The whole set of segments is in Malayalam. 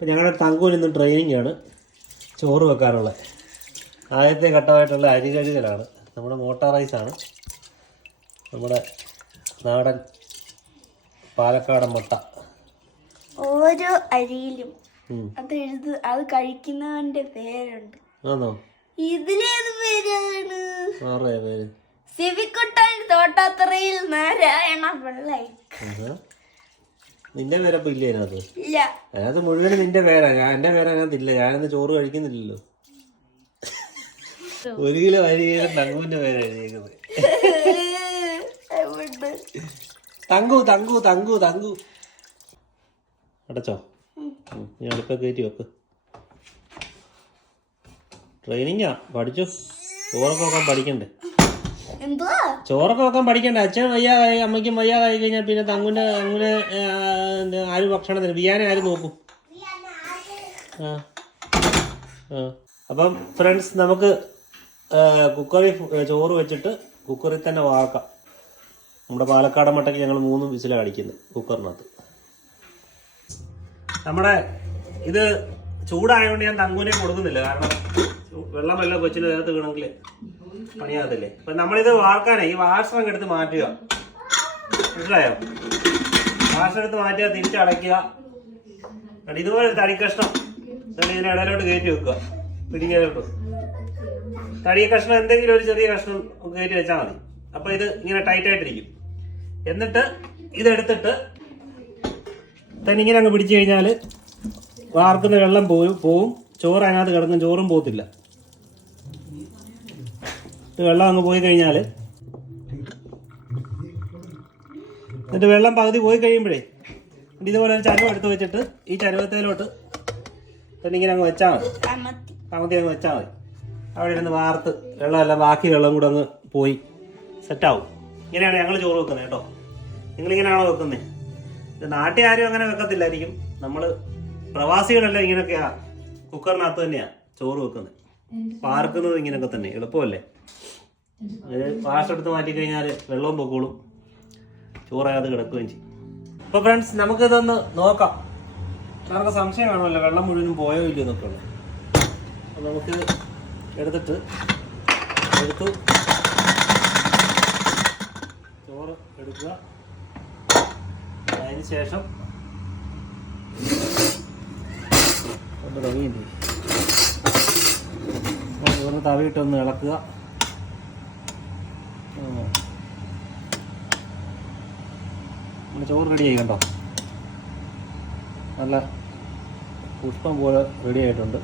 ഇപ്പം ഞങ്ങളുടെ തങ്കൂന് ഇന്ന് ട്രെയിനിങ് ആണ് ചോറ് വെക്കാനുള്ള. ആദ്യത്തെ ഘട്ടമായിട്ടുള്ള അരി കഴുകലാണ്. നമ്മുടെ മോട്ടാർ റൈസാണ്, നമ്മുടെ നാടൻ പാലക്കാടൻ മുട്ട. ഓരോ അരിയിലും അത് കഴിക്കുന്നവന്റെ പേരുണ്ട്. ആണോ? ഇതിലേത് പേരാണ്? പേര് സിവിക്കുട്ടൻ തോട്ടത്തറയിൽ നാരായണ പിള്ളൈ. നിന്റെ പേരപ്പൊ ഇല്ലേ അതിനകത്ത്? ഇല്ല, അതിനകത്ത് മുഴുവൻ നിന്റെ പേരാ. എന്റെ പേര് അതിനകത്ത് ഇല്ല. ഞാനിന്ന് ചോറ് കഴിക്കുന്നില്ലല്ലോ. 1 കിലോ അരിയുടെ തങ്കുവിന്റെ പേര് എഴുതിയേക്കുന്നത്. തങ്കു തങ്കു തങ്കു തങ്കു. അടച്ചോ? ഞാൻ അടുപ്പ കയറ്റി വെക്ക്. ട്രെയിനിങ്ങാ, പഠിച്ചു. ചോറൊക്കെ വെക്കാൻ പഠിക്കണ്ടേ? ചോറൊക്കെ വെക്കാൻ പഠിക്കണ്ടേ? അച്ഛൻ വയ്യാതായി, അമ്മയ്ക്കും വയ്യാതായി കഴിഞ്ഞാൽ പിന്നെ തങ്കുവിന്റെ അങ്ങനെ ആര് ഭക്ഷണത്തിന് ബിയാനെ ആര് നോക്കും? അപ്പം ഫ്രണ്ട്സ്, നമുക്ക് കുക്കറിൽ ചോറ് വെച്ചിട്ട് കുക്കറിൽ തന്നെ വാർക്കാം. നമ്മുടെ പാലക്കാടൻ മുട്ടയ്ക്ക് ഞങ്ങൾ 3 വിസിലാണ് അടിക്കുന്നത് കുക്കറിനകത്ത്. നമ്മുടെ ഇത് ചൂടായതുകൊണ്ട് ഞാൻ തങ്കുവിനെ കൊടുക്കുന്നില്ല, കാരണം വെള്ളമെല്ലാം കൊച്ചിന് ദേഹത്ത് വീണെങ്കിൽ പണിയാകത്തില്ലേ. അപ്പം നമ്മളിത് വാർക്കാനേ ഈ വാഷർ എടുത്ത് മാറ്റുക, മനസ്സിലായോ? വാഷർ എടുത്ത് മാറ്റുക, തിരിച്ചടയ്ക്കുക. ഇതുപോലെ ഒരു തടി കഷ്ണം ഇതിനെ ഇടയിലോട്ട് കയറ്റി വെക്കുക, പിടിക്കാലോട്ട്. തടി കഷ്ണം എന്തെങ്കിലും ഒരു ചെറിയ കഷ്ണം കയറ്റി വെച്ചാൽ മതി. അപ്പം ഇത് ഇങ്ങനെ ടൈറ്റായിട്ടിരിക്കും. എന്നിട്ട് ഇതെടുത്തിട്ട് തന്നെ ഇങ്ങനെ അങ്ങ് പിടിച്ചു കഴിഞ്ഞാൽ വാർക്കുന്ന വെള്ളം പോവും. ചോറ് അതിനകത്ത് കിടക്കും, ചോറും പോകത്തില്ല. വെള്ളം അങ്ങ് പോയി കഴിഞ്ഞാൽ, എന്നിട്ട് വെള്ളം പകുതി പോയി കഴിയുമ്പോഴേ ഇതുപോലെ ഒരു ചരുവം എടുത്ത് വെച്ചിട്ട് ഈ ചരുവത്തേലോട്ട് തന്നെ ഇങ്ങനെ അങ്ങ് വെച്ചാൽ മതി. കമത്തി അങ്ങ് വെച്ചാൽ മതി. അവിടെ ഇരുന്ന് വാർത്ത് വെള്ളമെല്ലാം ബാക്കി വെള്ളം കൂടെ അങ്ങ് പോയി സെറ്റാവും. ഇങ്ങനെയാണ് ഞങ്ങൾ ചോറ് വെക്കുന്നത് കേട്ടോ. നിങ്ങളിങ്ങനെയാണോ വെക്കുന്നത്? ഇത് നാട്ടിൽ ആരും അങ്ങനെ വെക്കത്തില്ലായിരിക്കും. നമ്മൾ പ്രവാസികളെല്ലാം ഇങ്ങനെയൊക്കെയാ, കുക്കറിനകത്ത് തന്നെയാണ് ചോറ് വെക്കുന്നത്. പാർക്കുന്നത് ഇങ്ങനെയൊക്കെ തന്നെ, എളുപ്പമല്ലേ? വാഷെടുത്ത് മാറ്റി കഴിഞ്ഞാൽ വെള്ളവും പൊക്കോളും, ചോറായത് കിടക്കുകയും ചെയ്യും. അപ്പോൾ ഫ്രണ്ട്സ്, നമുക്കിതൊന്ന് നോക്കാം. നമുക്ക് സംശയം കാണുമല്ലോ, വെള്ളം മുഴുവനും പോയോ ഇല്ലയോ എന്നൊക്കെ ഉള്ളത്. അപ്പോൾ നമുക്ക് എടുത്തു ചോറ് എടുക്കുക. അതിന് ശേഷം ഒന്ന് തവിയിട്ടൊന്ന് ഇളക്കുക. നമ്മുടെ ചോറ് റെഡിയായി കണ്ടോ, നല്ല പുഷ്പം പോലെ റെഡി ആയിട്ടുണ്ട്.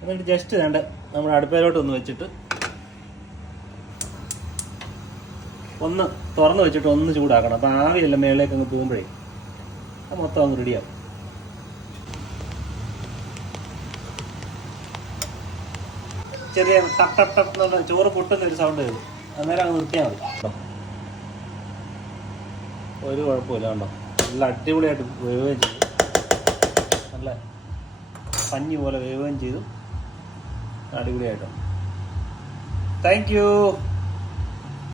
എന്നിട്ട് ജസ്റ്റ് വേണ്ട നമ്മുടെ അടുപ്പയിലോട്ട് വെച്ചിട്ട് ഒന്ന് തുറന്ന് വെച്ചിട്ട് ഒന്ന് ചൂടാക്കണം. അപ്പം ആവിയല്ല മേളിലേക്ക് അങ്ങ് പോകുമ്പോഴേ അത് മൊത്തം അങ്ങ് റെഡിയാവും. ചെറിയ ടപ്പ് ടപ്പ് ടപ്പ് എന്നുള്ള ചോറ് പൊട്ടുന്ന ഒരു സൗണ്ട് വരും. അന്നേരം അങ്ങ് നിർത്തിയാൽ മതി. ഒരു കുഴപ്പമില്ല കണ്ടോ, നല്ല അടിപൊളിയായിട്ട് വേവുകയും ചെയ്തു, നല്ല പഞ്ഞി പോലെ വേവുകയും ചെയ്തു, അടിപൊളിയായിട്ട്. Thank you.